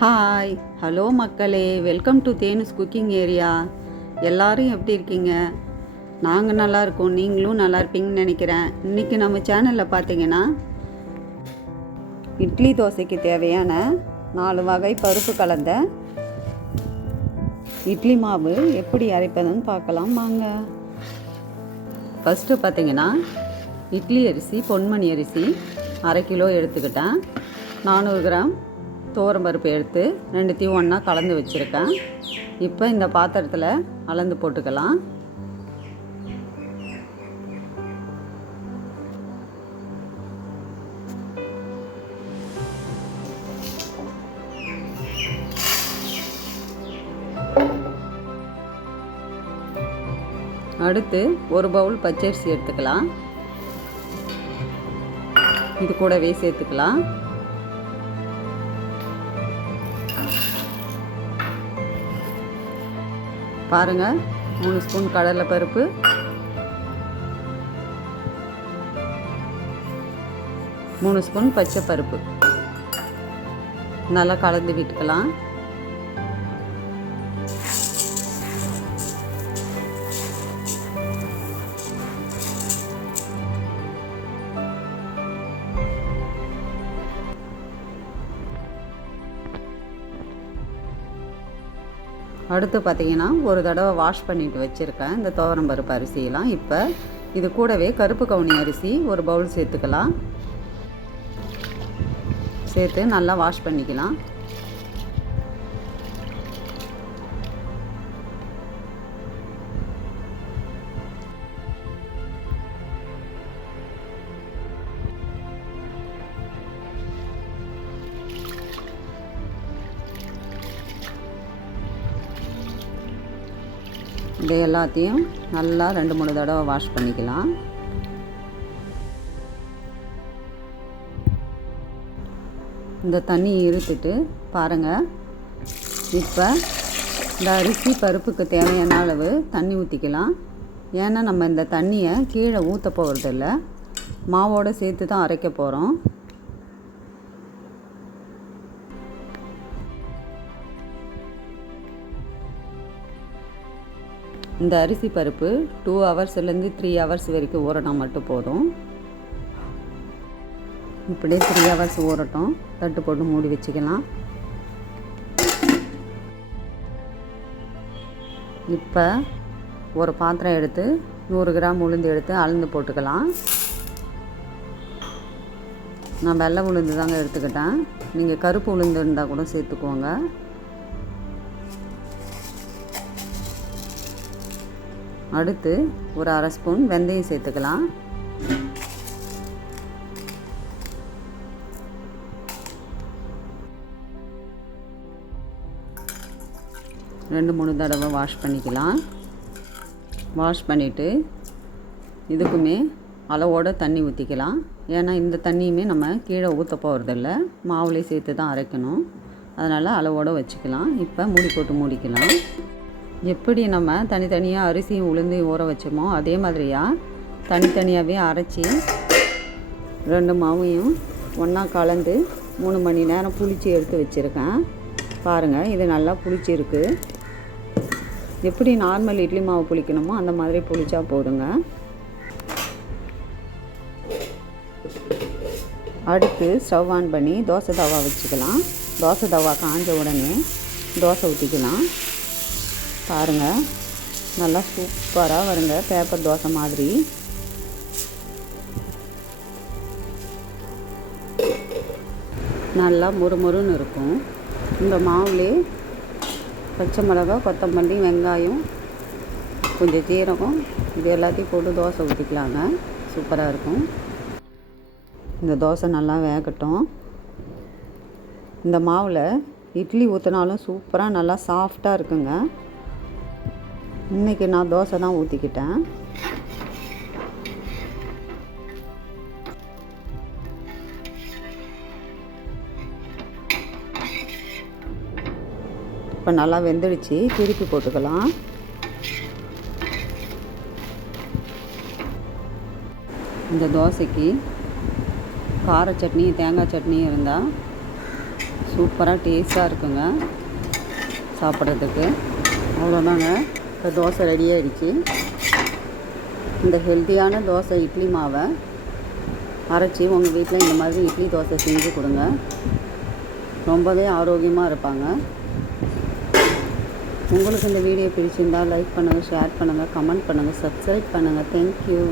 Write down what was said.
Hi hello மக்களே, welcome to தேனுஸ் cooking area. எல்லோரும் எப்படி இருக்கீங்க? நாங்கள் நல்லா இருக்கோம், நீங்களும் நல்லா இருப்பீங்கன்னு நினைக்கிறேன். இன்றைக்கி நம்ம சேனலில் பார்த்தீங்கன்னா இட்லி தோசைக்கு தேவையான 4 வகை பருப்பு கலந்த இட்லி மாவு எப்படி அரைப்பதுன்னு பார்க்கலாம் வாங்க. ஃபஸ்ட்டு பார்த்தீங்கன்னா இட்லி அரிசி, பொன்மணி அரிசி 1/2 கிலோ எடுத்துக்கிட்டேன். 400 கிராம் துவரம்பருப்பு எடுத்து 2த்தையும் ஒன்றா கலந்து வச்சுருக்கேன். இப்போ இந்த பாத்திரத்தில் அளந்து போட்டுக்கலாம். அடுத்து 1 பவுல் பச்சரிசி எடுத்துக்கலாம். இது கூடவே சேர்த்துக்கலாம். பாருங்கள், 3 ஸ்பூன் கடலைப்பருப்பு, 3 ஸ்பூன் பச்சை பருப்பு நல்லா கலந்து விட்டுக்கலாம். அடுத்து பார்த்திங்கன்னா ஒரு தடவை வாஷ் பண்ணிவிட்டு வச்சுருக்கேன் இந்த துவரம்பருப்பு அரிசியெல்லாம். இப்போ இது கூடவே கருப்பு கவுனி அரிசி 1 பவுல் சேர்த்துக்கலாம். சேர்த்து நல்லா வாஷ் பண்ணிக்கலாம். இது எல்லாத்தையும் நல்லா 2-3 தடவை வாஷ் பண்ணிக்கலாம். இந்த தண்ணி இருத்துட்டு பாருங்கள். இப்போ இந்த அரிசி பருப்புக்கு தேவையான அளவு தண்ணி ஊற்றிக்கலாம். ஏன்னா நம்ம இந்த தண்ணியை கீழே ஊற்ற போகிறதில்ல, மாவோடு சேர்த்து தான் அரைக்க போகிறோம். இந்த அரிசி பருப்பு 2 ஹவர்ஸ்லேருந்து 3 ஹவர்ஸ் வரைக்கும் ஊறினா மட்டும் போதும். இப்படியே 3 ஹவர்ஸ் ஊறட்டும். தட்டு போட்டு மூடி வச்சுக்கலாம். இப்போ ஒரு பாத்திரம் எடுத்து 100 கிராம் உளுந்து எடுத்து அளந்து போட்டுக்கலாம். நான் வெள்ளை உளுந்து தாங்க எடுத்துக்கிட்டேன். நீங்கள் கருப்பு உளுந்து இருந்தால் கூட சேர்த்துக்கோங்க. அடுத்து ஒரு 1/2 ஸ்பூன் வெந்தயம் சேர்த்துக்கலாம். ரெண்டு 3 தடவை வாஷ் பண்ணிக்கலாம். வாஷ் பண்ணிவிட்டு இதுக்குமே அளவோடு தண்ணி ஊற்றிக்கலாம். ஏன்னா இந்த தண்ணியுமே நம்ம கீழே ஊற்ற போகிறதில்ல, மாவுலேயே சேர்த்து தான் அரைக்கணும். அதனால் அளவோடு வச்சுக்கலாம். இப்போ மூடி போட்டு மூடிக்கலாம். எப்படி நம்ம தனித்தனியாக அரிசியும் உளுந்தையும் ஊற வச்சோமோ அதே மாதிரியாக தனித்தனியாகவே அரைச்சி 2 மாவையும் ஒன்றா கலந்து 3 மணி நேரம் புளிச்சு எடுத்து வச்சுருக்கேன். பாருங்கள், இது நல்லா புளிச்சிருக்கு. எப்படி நார்மல் இட்லி மாவு புளிக்கணுமோ அந்த மாதிரி புளிச்சா போதுங்க. அடுத்து ஸ்டவ் ஆன் பண்ணி தோசை தவா வச்சுக்கலாம். தோசை தவா காஞ்ச உடனே தோசை ஊற்றிக்கலாம். பாருங்கள், நல்லா சூப்பராக வருங்க, பேப்பர் தோசை மாதிரி. நல்லா முறுமுறுன்னு இருக்கும். இந்த மாவுலே பச்சை மிளகாய், கொத்தமல்லி, வெங்காயம், கொஞ்சம் ஜீரகம், இது எல்லாத்தையும் போட்டு தோசை ஊற்றிக்கலாங்க. சூப்பராக இருக்கும். இந்த தோசை நல்லா வேகட்டும். இந்த மாவில் இட்லி ஊற்றினாலும் சூப்பராக நல்லா சாஃப்டாக இருக்குங்க. இன்றைக்கி நான் தோசை தான் ஊற்றிக்கிட்டேன். இப்போ நல்லா வெந்துடுச்சு. திருப்பி போட்டுக்கலாம். இந்த தோசைக்கு கார சட்னி, தேங்காய் சட்னி இருந்தால் சூப்பராக டேஸ்ட்டாக இருக்குங்க சாப்பிட்றதுக்கு. அவ்வளோதாங்க, இப்போ தோசை ரெடி ஆகிடுச்சு. இந்த ஹெல்த்தியான தோசை இட்லி மாவை அரைச்சி உங்கள் வீட்டில் இந்த மாதிரி இட்லி தோசை செஞ்சு கொடுங்க. ரொம்பவே ஆரோக்கியமாக இருப்பாங்க. உங்களுக்கு இந்த வீடியோ பிடிச்சிருந்தால் லைக் பண்ணுங்கள், ஷேர் பண்ணுங்கள், கமெண்ட் பண்ணுங்கள், சப்ஸ்கிரைப் பண்ணுங்கள். தேங்க்யூ.